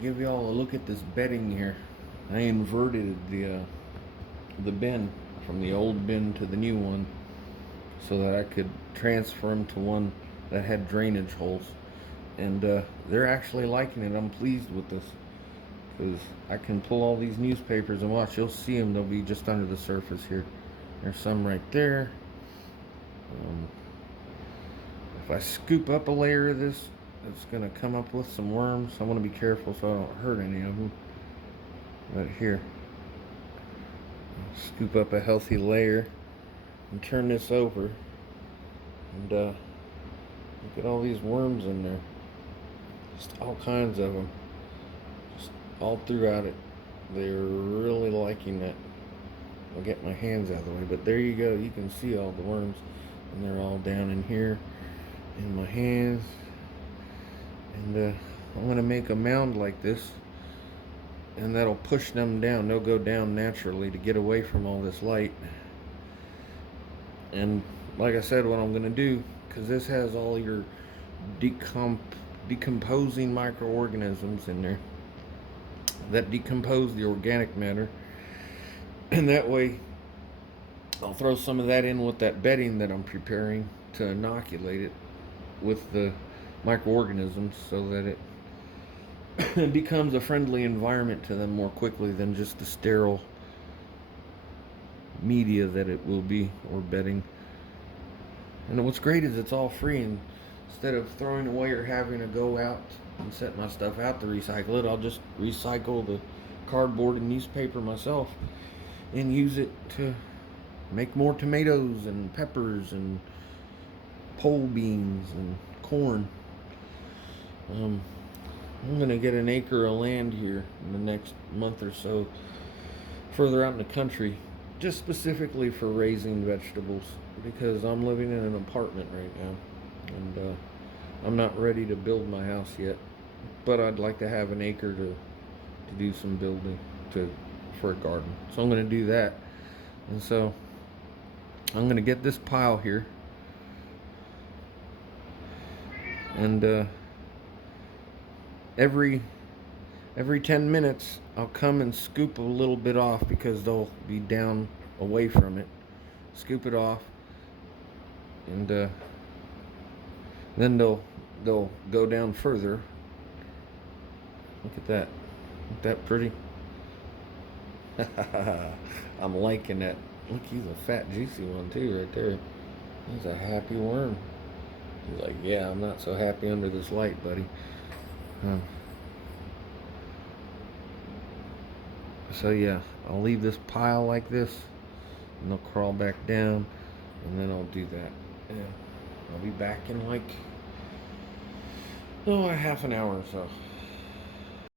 Give y'all a look at this bedding here. I inverted the bin from the old bin to the new one so that I could transfer them to one that had drainage holes. And they're actually liking it. I'm pleased with this because I can pull all these newspapers and watch. You'll see them. They'll be just under the surface here. There's some right there. Um, if I scoop up a layer of this, it's going to come up with some worms. I want to be careful so I don't hurt any of them. But here, scoop up a healthy layer and turn this over. And look at all these worms in there. Just all kinds of them. Just all throughout it. They're really liking that. I'll get my hands out of the way. But there you go. You can see all the worms. And they're all down in here in my hands. And I'm going to make a mound like this. And that'll push them down. They'll go down naturally to get away from all this light. And like I said, what I'm going to do, because this has all your decomposing microorganisms in there that decompose the organic matter. And that way, I'll throw some of that in with that bedding that I'm preparing to inoculate it with the microorganisms so that it becomes a friendly environment to them more quickly than just the sterile media that it will be, or bedding. And what's great is it's all free, and instead of throwing away or having to go out and set my stuff out to recycle it, I'll just recycle the cardboard and newspaper myself and use it to make more tomatoes and peppers and pole beans and corn. I'm gonna get an acre of land here in the next month or so further out in the country, just specifically for raising vegetables, because I'm living in an apartment right now and I'm not ready to build my house yet, but I'd like to have an acre to do some building for a garden. So I'm going to do that. And so I'm going to get this pile here, and every 10 minutes I'll come and scoop a little bit off because they'll be down away from it. Scoop it off, and then they'll go down further. Look at that. Isn't that pretty? I'm liking that. Look, he's a fat, juicy one too, right there. He's a happy worm. He's like, yeah, I'm not so happy under this light, buddy. So yeah, I'll leave this pile like this, and they'll crawl back down, and then I'll do that. Yeah, I'll be back in like, a half an hour or so.